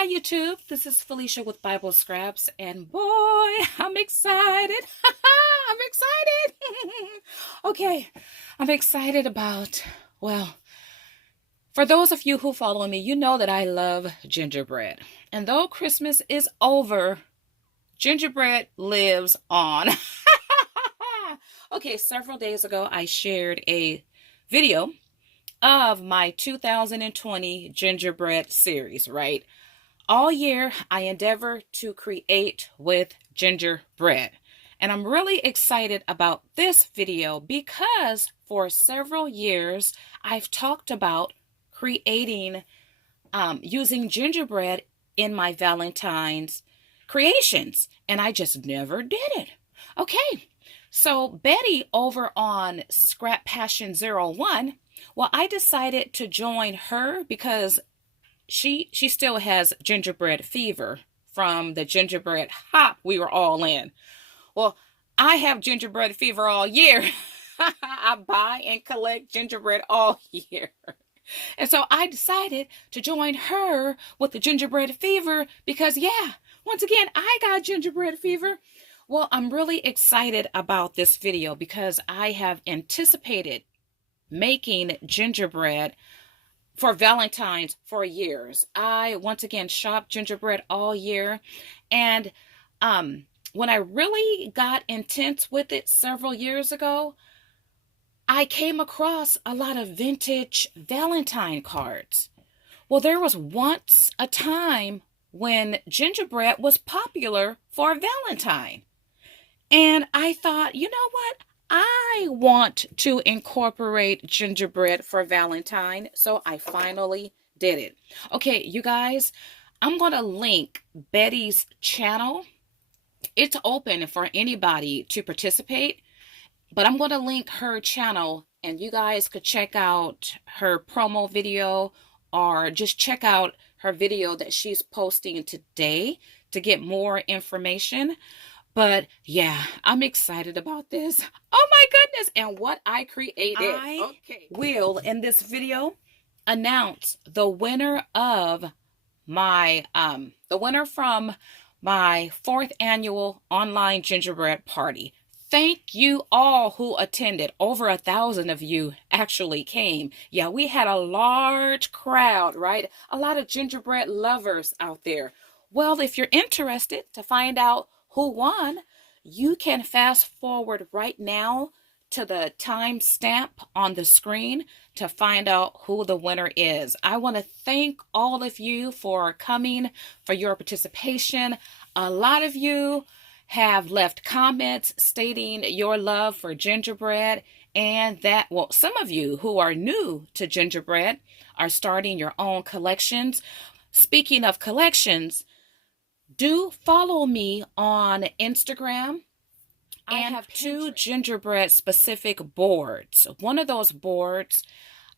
Hi YouTube, this is Felicia with Bible Scraps, and boy, I'm excited. I'm excited. Okay, I'm excited about, well, for those of you who follow me, you know that I love gingerbread. And though Christmas is over, gingerbread lives on. Okay, several days ago, I shared a video of my 2020 gingerbread series, right? All year, I endeavor to create with gingerbread. And I'm really excited about this video because for several years, I've talked about creating, using gingerbread in my Valentine's creations, and I just never did it. Okay, so Betty over on Scrap Passion 01, well, I decided to join her because she still has gingerbread fever from the gingerbread hop we were all in. Well, I have gingerbread fever all year. I buy and collect gingerbread all year. And so I decided to join her with the gingerbread fever because, yeah, once again, I got gingerbread fever. Well, I'm really excited about this video because I have anticipated making gingerbread for Valentine's for years. I once again shopped gingerbread all year, and when I really got intense with it several years ago, I came across a lot of vintage Valentine cards. Well, there was once a time when gingerbread was popular for Valentine. And I thought, you know what? I want to incorporate gingerbread for Valentine. So I finally did it. Okay, you guys, I'm going to link Betty's channel. It's open for anybody to participate, but I'm going to link her channel and you guys could check out her promo video or just check out her video that she's posting today to get more information. But yeah, I'm excited about this. Oh my goodness. And what I created. I will, in this video, announce the winner of my, the winner from my 4th annual online gingerbread party. Thank you all who attended. Over 1,000 of you actually came. Yeah, we had a large crowd, right? A lot of gingerbread lovers out there. Well, if you're interested to find out who won, you can fast forward right now to the time stamp on the screen to find out who the winner is. I want to thank all of you for coming, for your participation. A lot of you have left comments stating your love for gingerbread, and that, well, some of you who are new to gingerbread are starting your own collections. Speaking of collections, do follow me on Instagram. I have two gingerbread specific boards. One of those boards,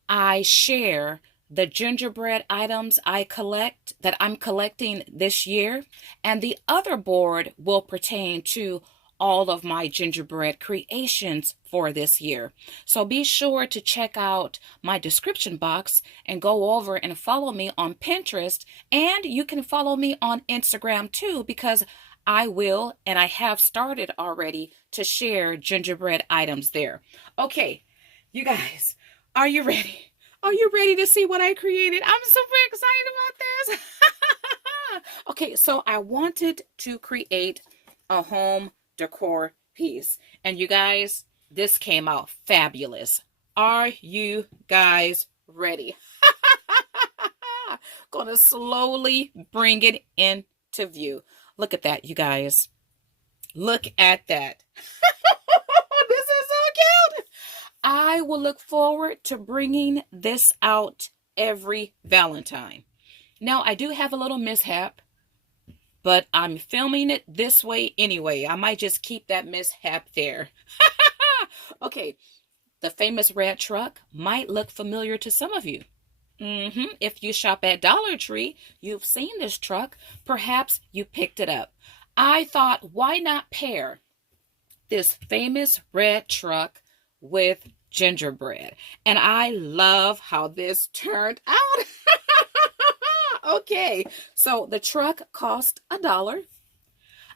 I share the gingerbread items I collect that I'm collecting this year, and the other board will pertain to all of my gingerbread creations for this year. So be sure to check out my description box and go over and follow me on Pinterest, and you can follow me on Instagram too, because I will, and I have started already to share gingerbread items there. Okay, you guys, are you ready? Are you ready to see what I created? I'm super excited about this. Okay, so I wanted to create a home decor piece. And you guys, this came out fabulous. Are you guys ready? Gonna slowly bring it into view. Look at that, you guys. Look at that. This is so cute. I will look forward to bringing this out every Valentine. Now, I do have a little mishap, but I'm filming it this way anyway. I might just keep that mishap there. Okay, the famous red truck might look familiar to some of you. If you shop at Dollar Tree, you've seen this truck. Perhaps you picked it up. I thought, why not pair this famous red truck with gingerbread? And I love how this turned out. Okay, so the truck cost $1.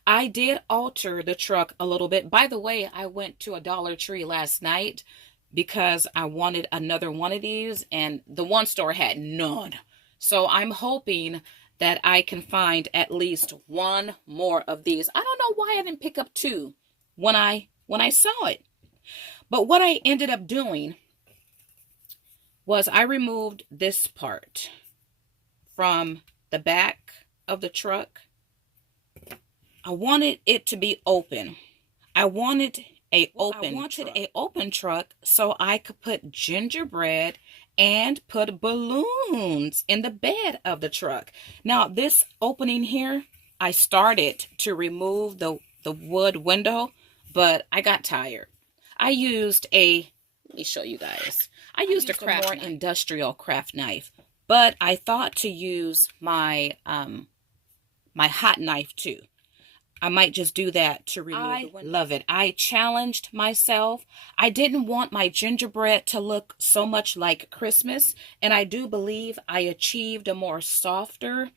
I did alter the truck a little bit. By the way, I went to a Dollar Tree last night because I wanted another one of these, and the one store had none. So I'm hoping that I can find at least one more of these. I don't know why I didn't pick up two when I saw it. But what I ended up doing was I removed this part from the back of the truck. I wanted it to be open. I wanted a open truck so I could put gingerbread and put balloons in the bed of the truck. Now this opening here, I started to remove the wood window, but I got tired. I used a, let me show you guys. I used a more industrial craft knife, but I thought to use my my hot knife too. I might just do that to remove the window. I love it. I challenged myself. I didn't want my gingerbread to look so much like Christmas, and I do believe I achieved a more softer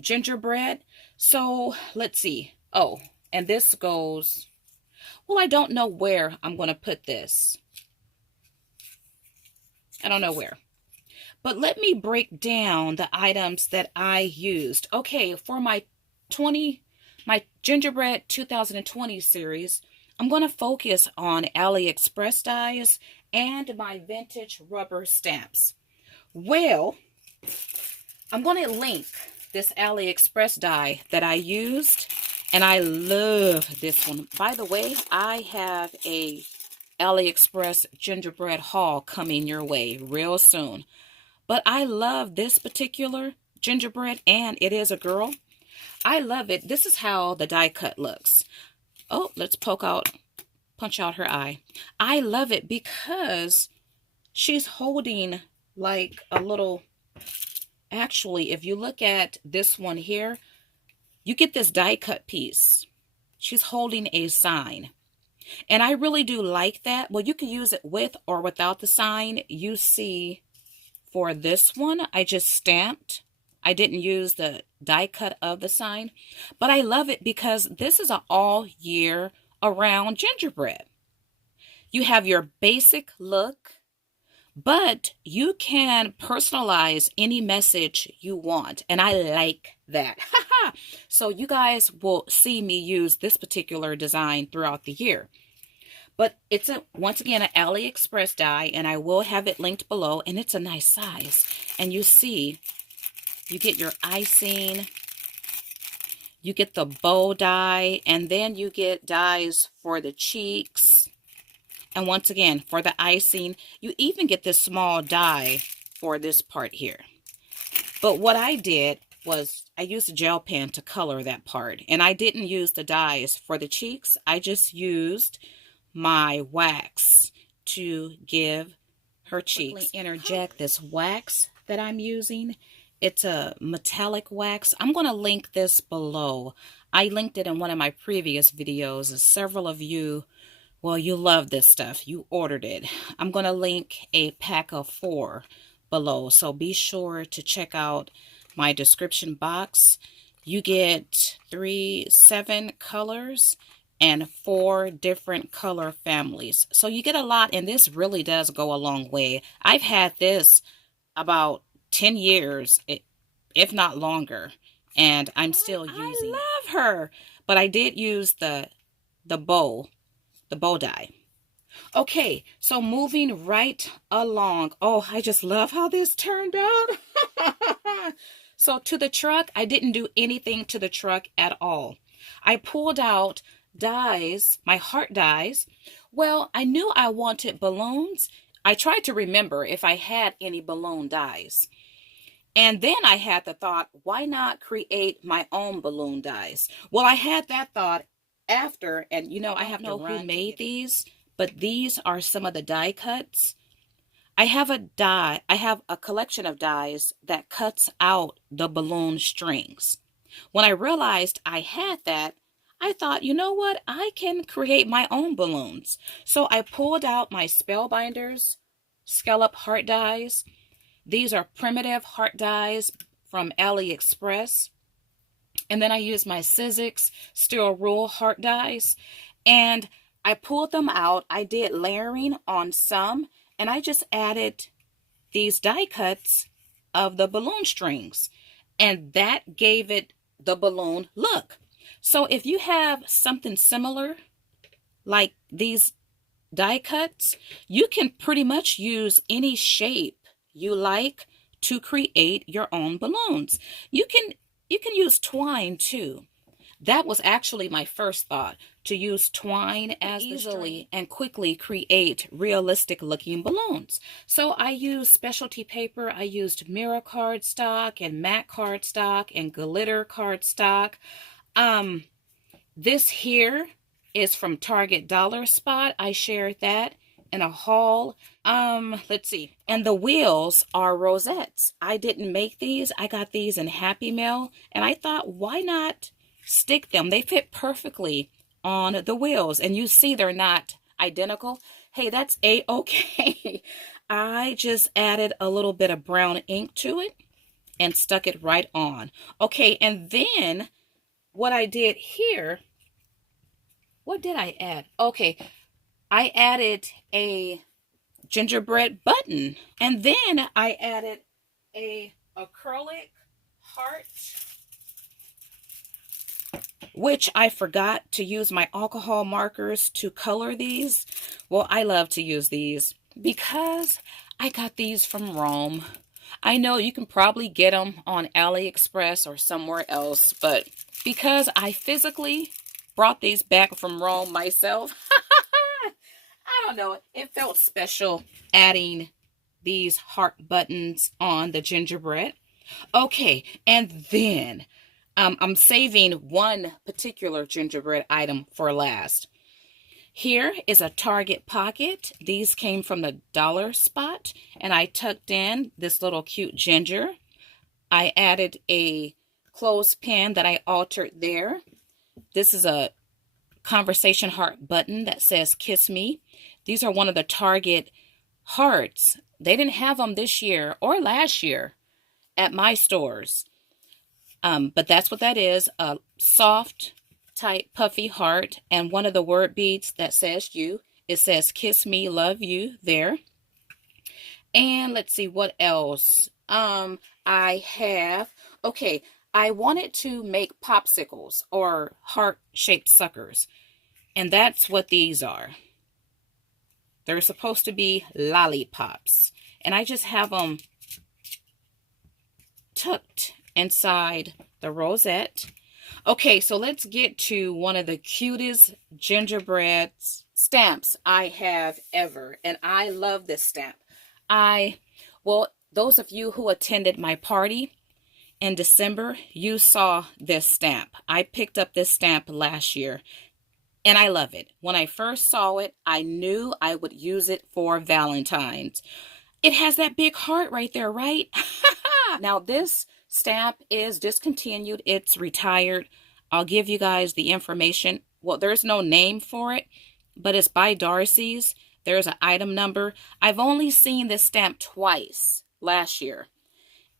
gingerbread. So let's see. Oh, and this goes, well, I don't know where I'm going to put this. I don't know where. But let me break down the items that I used. Okay, for my Gingerbread 2020 series, I'm going to focus on AliExpress dies and my vintage rubber stamps. Well, I'm going to link this AliExpress die that I used, and I love this one. By the way, I have a AliExpress gingerbread haul coming your way real soon. But I love this particular gingerbread, and it is a girl. I love it. This is how the die cut looks. Oh, let's punch out her eye. I love it because she's holding like a little, actually, if you look at this one here, you get this die cut piece. She's holding a sign. And I really do like that. Well, you can use it with or without the sign. You see, for this one, I just stamped. I didn't use the die cut of the sign, but I love it because this is an all year around gingerbread. You have your basic look, but you can personalize any message you want, and I like that. So you guys will see me use this particular design throughout the year. But it's once again an AliExpress die, and I will have it linked below, and it's a nice size. And you see, you get your icing, you get the bow die, and then you get dies for the cheeks. And once again, for the icing, you even get this small die for this part here. But what I did was I used a gel pen to color that part. And I didn't use the dies for the cheeks. I just used my wax to give her cheeks. Interject this wax that I'm using. It's a metallic wax. I'm going to link this below. I linked it in one of my previous videos, and several of you, well, you love this stuff. You ordered it. I'm going to link a pack of 4 below, so be sure to check out my description box. You get 7 colors and 4 different color families. So you get a lot, and this really does go a long way. I've had this about 10 years, if not longer, and I'm still using it. I love her, but I did use the bow die. Okay, so moving right along. Oh, I just love how this turned out. So to the truck, I didn't do anything to the truck at all. I pulled out dies, my heart dies. Well, I knew I wanted balloons. I tried to remember if I had any balloon dies. And then I had the thought, why not create my own balloon dies? Well, I had that thought after, and you know, I have no who made these, but these are some of the die cuts. I have a collection of dies that cuts out the balloon strings. When I realized I had that, I thought, you know what? I can create my own balloons. So I pulled out my Spellbinders scallop heart dies. These are primitive heart dies from AliExpress. And then I use my Sizzix Steel Rule heart dies. And I pulled them out. I did layering on some. And I just added these die cuts of the balloon strings. And that gave it the balloon look. So if you have something similar, like these die cuts, you can pretty much use any shape you like to create your own balloons. You can use twine too. That was actually my first thought, to use twine as easily and quickly create realistic looking balloons. So I used specialty paper. I used mirror cardstock and matte cardstock and glitter cardstock. This here is from Target Dollar Spot. I shared that in a haul. Let's see. And the wheels are rosettes. I didn't make these. I got these in Happy Mail. And I thought, why not stick them? They fit perfectly on the wheels. And you see they're not identical. Hey, that's A-okay. I just added a little bit of brown ink to it and stuck it right on. Okay, and then what I did here, what did I add? Okay, I added a gingerbread button, and then I added a acrylic heart, which I forgot to use my alcohol markers to color these. Well, I love to use these because I got these from Rome. I know you can probably get them on AliExpress or somewhere else, but because I physically brought these back from Rome myself, I don't know, it felt special adding these heart buttons on the gingerbread. Okay, and then I'm saving one particular gingerbread item for last. Here is a Target pocket. These came from the Dollar Spot, and I tucked in this little cute ginger. I added a clothespin that I altered there. This is a conversation heart button that says kiss me. These are one of the Target hearts. They didn't have them this year or last year at my stores. But that's what that is, a soft, tight, puffy heart, and one of the word beads that says you. It says kiss me, love you there. And let's see what else. I have, okay, I wanted to make popsicles or heart-shaped suckers, and that's what these are. They're supposed to be lollipops, and I just have them tucked inside the rosette. Okay, so let's get to one of the cutest gingerbread stamps I have ever, and I love this stamp. Well, those of you who attended my party in December, you saw this stamp. I picked up this stamp last year, and I love it. When I first saw it, I knew I would use it for Valentine's. It has that big heart right there, right? Now, this stamp is discontinued. It's retired. I'll give you guys the information. Well, there's no name for it, but it's by Darcy's. There's an item number. I've only seen this stamp twice last year.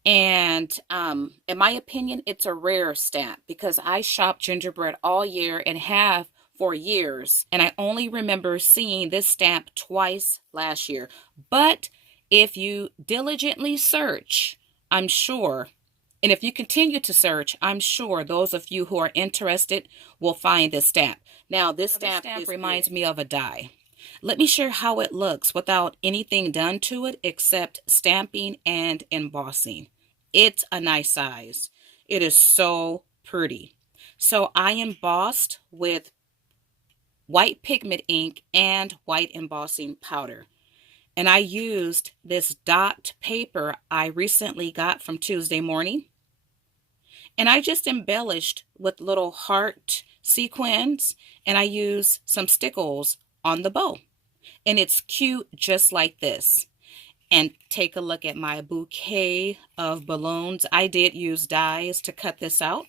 And in my opinion, it's a rare stamp because I shop gingerbread all year and have for years. And I only remember seeing this stamp twice last year. But if you diligently search, I'm sure, and if you continue to search, I'm sure those of you who are interested will find this stamp. Now, this stamp reminds me of a die. Let me share how it looks without anything done to it except stamping and embossing. It's a nice size. It is so pretty. So I embossed with white pigment ink and white embossing powder. And I used this dot paper I recently got from Tuesday Morning. And I just embellished with little heart sequins, and I used some stickles on the bow. And it's cute just like this. And take a look at my bouquet of balloons. I did use dies to cut this out.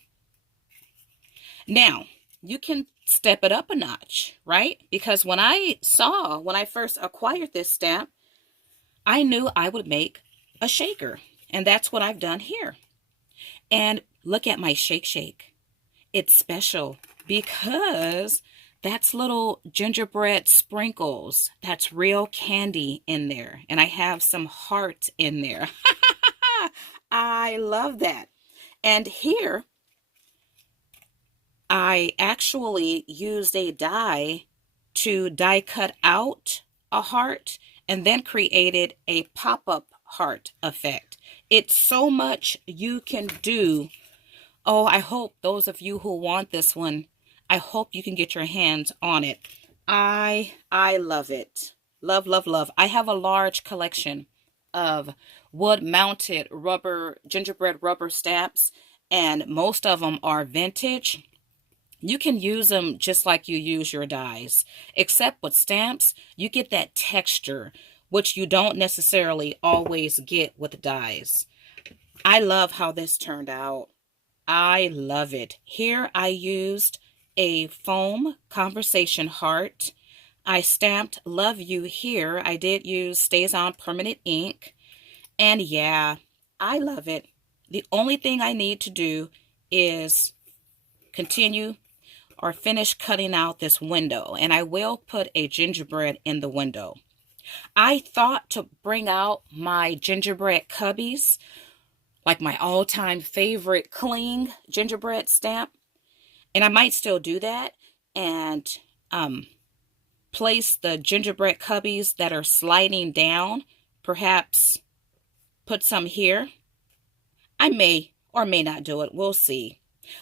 Now, you can step it up a notch, right? Because when I first acquired this stamp, I knew I would make a shaker. And that's what I've done here. And look at my shake shake. It's special because that's little gingerbread sprinkles. That's real candy in there. And I have some hearts in there. I love that. And here, I actually used a die to die cut out a heart and then created a pop-up heart effect. It's so much you can do. Oh, I hope those of you who want this one, I hope you can get your hands on it. I love it. Love, love, love. I have a large collection of wood-mounted gingerbread rubber stamps, and most of them are vintage. You can use them just like you use your dies, except with stamps, you get that texture, which you don't necessarily always get with dies. I love how this turned out. I love it. Here I used a foam conversation heart. I stamped Love You here. I did use Stays On permanent ink. And yeah, I love it. The only thing I need to do is continue or finish cutting out this window. And I will put a gingerbread in the window. I thought to bring out my gingerbread cubbies, like my all-time favorite cling gingerbread stamp. And I might still do that and place the gingerbread cubbies that are sliding down, perhaps put some here. I may or may not do it. We'll see.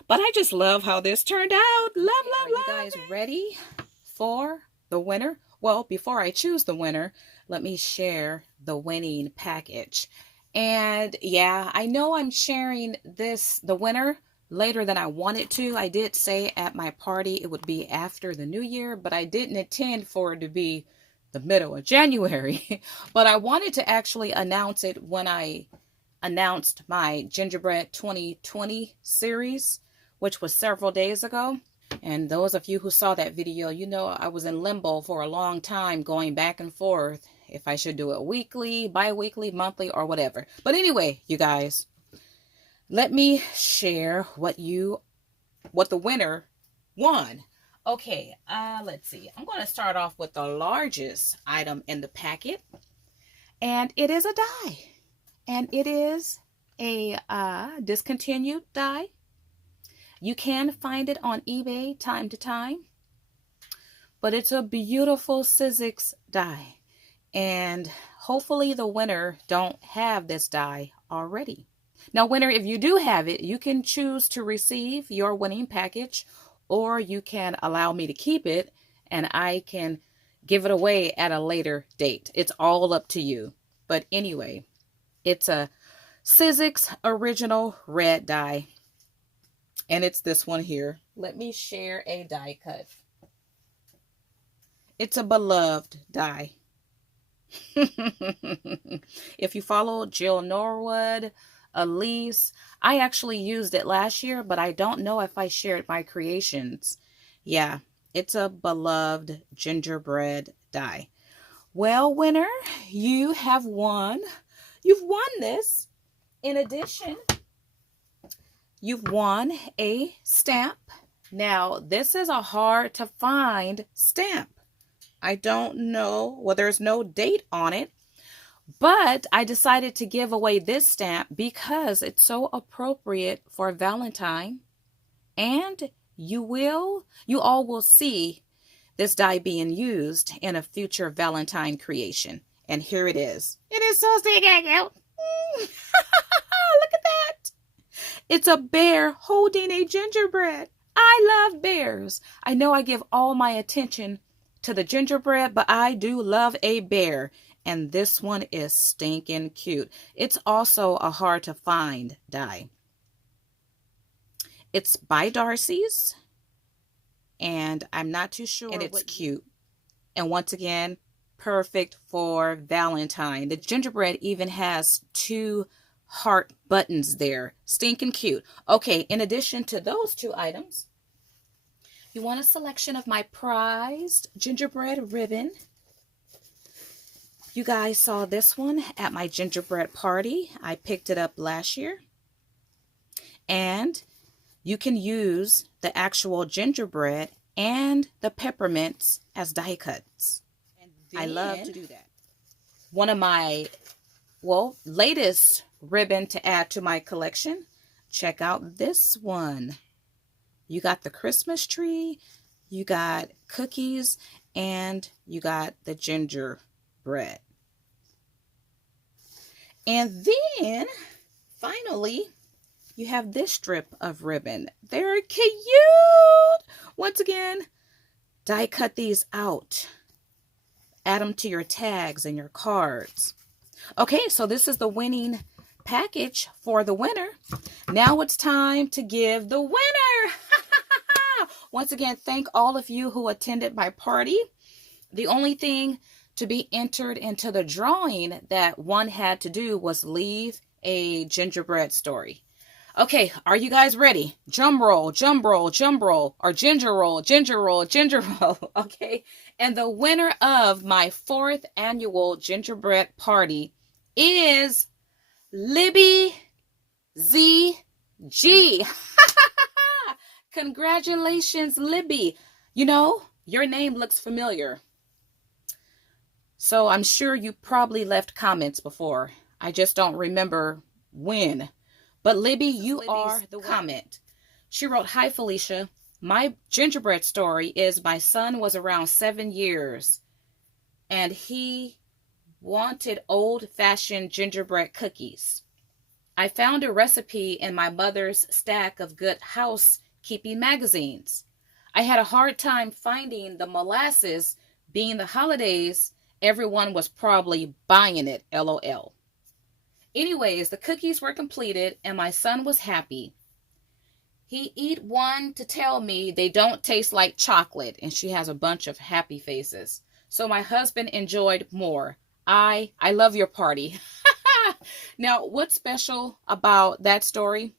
But I just love how this turned out. Love, love, love. Are you guys ready for the winner? Well, before I choose the winner, let me share the winning package. And yeah, I know I'm sharing the winner later than I wanted to. I did say at my party it would be after the new year, but I didn't intend for it to be the middle of January. But I wanted to actually announce it when I announced my Gingerbread 2020 series, which was several days ago. And those of you who saw that video, you know I was in limbo for a long time, going back and forth if I should do it weekly, bi-weekly, monthly, or whatever. But anyway, you guys, let me share what the winner won. Okay, let's see. I'm going to start off with the largest item in the packet, and it is a die. And it is a discontinued die. You can find it on eBay time to time. But it's a beautiful Sizzix die. And hopefully the winner don't have this die already. Now, winner, if you do have it, you can choose to receive your winning package, or you can allow me to keep it and I can give it away at a later date. It's all up to you. But anyway, it's a Sizzix original red die. And it's this one here. Let me share a die cut. It's a beloved die. If you follow Jill Norwood, Elise, I actually used it last year, but I don't know if I shared my creations. Yeah, it's a beloved gingerbread die. Well, winner, you have won. You've won this. In addition, you've won a stamp. Now, this is a hard to find stamp. I don't know, well, there's no date on it, but I decided to give away this stamp because it's so appropriate for Valentine. And you all will see this die being used in a future Valentine creation. And here it is. It is so stinking cute. Look at that. It's a bear holding a gingerbread. I love bears. I know I give all my attention to the gingerbread, but I do love a bear. And this one is stinking cute. It's also a hard to find die. It's by Darcy's. And I'm not too sure. And it's cute. And once again, perfect for Valentine. The gingerbread even has 2 heart buttons there. Stinking cute. Okay, in addition to those 2 items, you want a selection of my prized gingerbread ribbon. You guys saw this one at my gingerbread party. I picked it up last year. And you can use the actual gingerbread and the peppermints as die cuts. And I love to do that. One of my, latest ribbon to add to my collection. Check out this one. You got the Christmas tree, you got cookies, and you got the gingerbread. And then, finally, you have this strip of ribbon. They're cute. Once again, die cut these out. Add them to your tags and your cards. Okay, so this is the winning package for the winner. Now it's time to give the winner. Once again, thank all of you who attended my party. The only thing to be entered into the drawing that one had to do was leave a gingerbread story. Okay, are you guys ready? Drum roll, drum roll, drum roll, or ginger roll, ginger roll, ginger roll, okay? And the winner of my 4th annual gingerbread party is Libby ZG. Congratulations, Libby. You know, your name looks familiar. So I'm sure you probably left comments before. I just don't remember when. But Libby, you are the comment. She wrote, "Hi, Felicia. My gingerbread story is my son was around 7 years and he wanted old-fashioned gingerbread cookies. I found a recipe in my mother's stack of Good Housekeeping magazines. I had a hard time finding the molasses. Being the holidays, everyone was probably buying it, LOL. Anyways, the cookies were completed and my son was happy. He eat one to tell me they don't taste like chocolate," and she has a bunch of happy faces. "So my husband enjoyed more. I love your party." Now, what's special about that story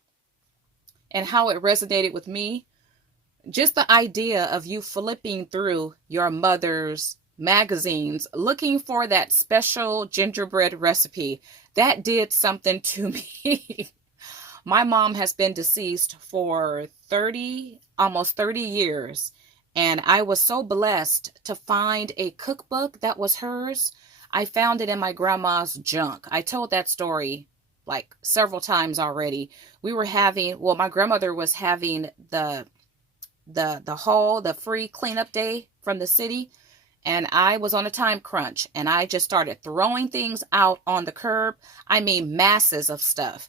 and how it resonated with me? Just the idea of you flipping through your mother's magazines looking for that special gingerbread recipe. That did something to me. My mom has been deceased for almost 30 years, and I was so blessed to find a cookbook that was hers. I found it in my grandma's junk. I told that story like several times already. My grandmother was having the free cleanup day from the city, and I was on a time crunch, and I just started throwing things out on the curb. I mean, masses of stuff.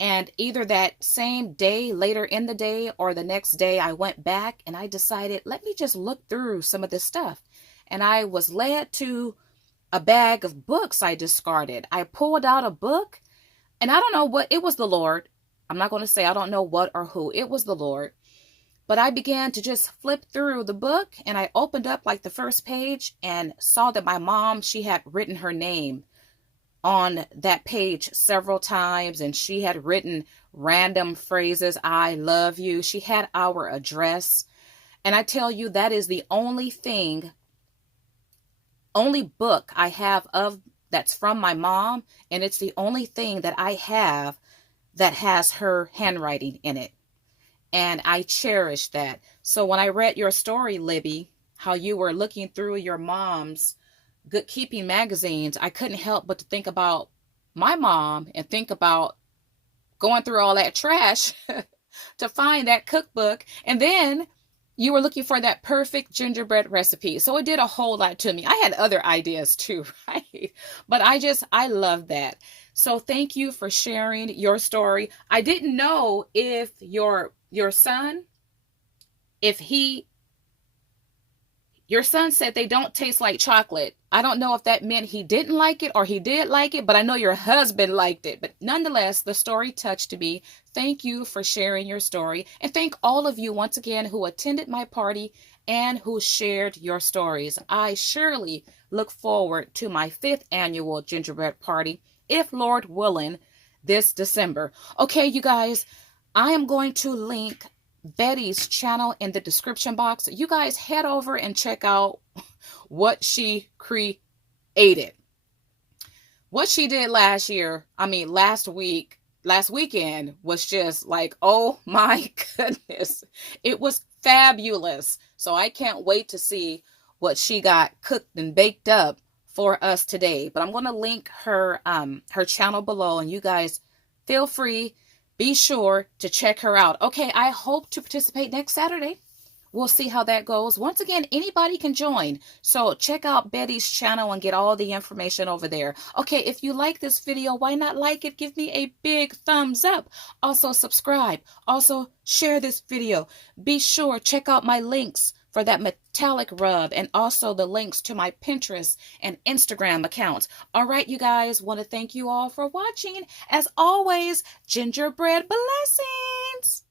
And either that same day, later in the day, or the next day, I went back and I decided, let me just look through some of this stuff. And I was led to a bag of books I discarded. I pulled out a book, and I don't know what, it was the Lord. I'm not going to say I don't know what or who. It was the Lord. But I began to just flip through the book, and I opened up like the first page and saw that my mom, she had written her name on that page several times, and she had written random phrases. "I love you." She had our address. And I tell you, that is the only book I have of that's from my mom, and it's the only thing that I have that has her handwriting in it. And I cherish that. So when I read your story, Libby, how you were looking through your mom's Good Keeping magazines, I couldn't help but to think about my mom and think about going through all that trash to find that cookbook. And then you were looking for that perfect gingerbread recipe. So it did a whole lot to me. I had other ideas too, right? But I love that. So thank you for sharing your story. I didn't know if your son, your son said they don't taste like chocolate. I don't know if that meant he didn't like it or he did like it, but I know your husband liked it. But nonetheless, the story touched me. Thank you for sharing your story. And thank all of you once again who attended my party and who shared your stories. I surely look forward to my 5th annual gingerbread party, if Lord willing, this December. Okay, you guys, I am going to link Betty's channel in the description box. You guys head over and check out what she created. What she did last weekend was just like, oh my goodness. It was fabulous. So I can't wait to see what she got cooked and baked up for us today. But I'm going to link her channel below, and you guys feel free, be sure to check her out. Okay, I hope to participate next Saturday. We'll see how that goes. Once again, anybody can join. So check out Betty's channel and get all the information over there. Okay, if you like this video, why not like it? Give me a big thumbs up. Also subscribe. Also share this video. Be sure check out my links for that metallic rub and also the links to my Pinterest and Instagram accounts. All right, you guys, want to thank you all for watching. As always, gingerbread blessings.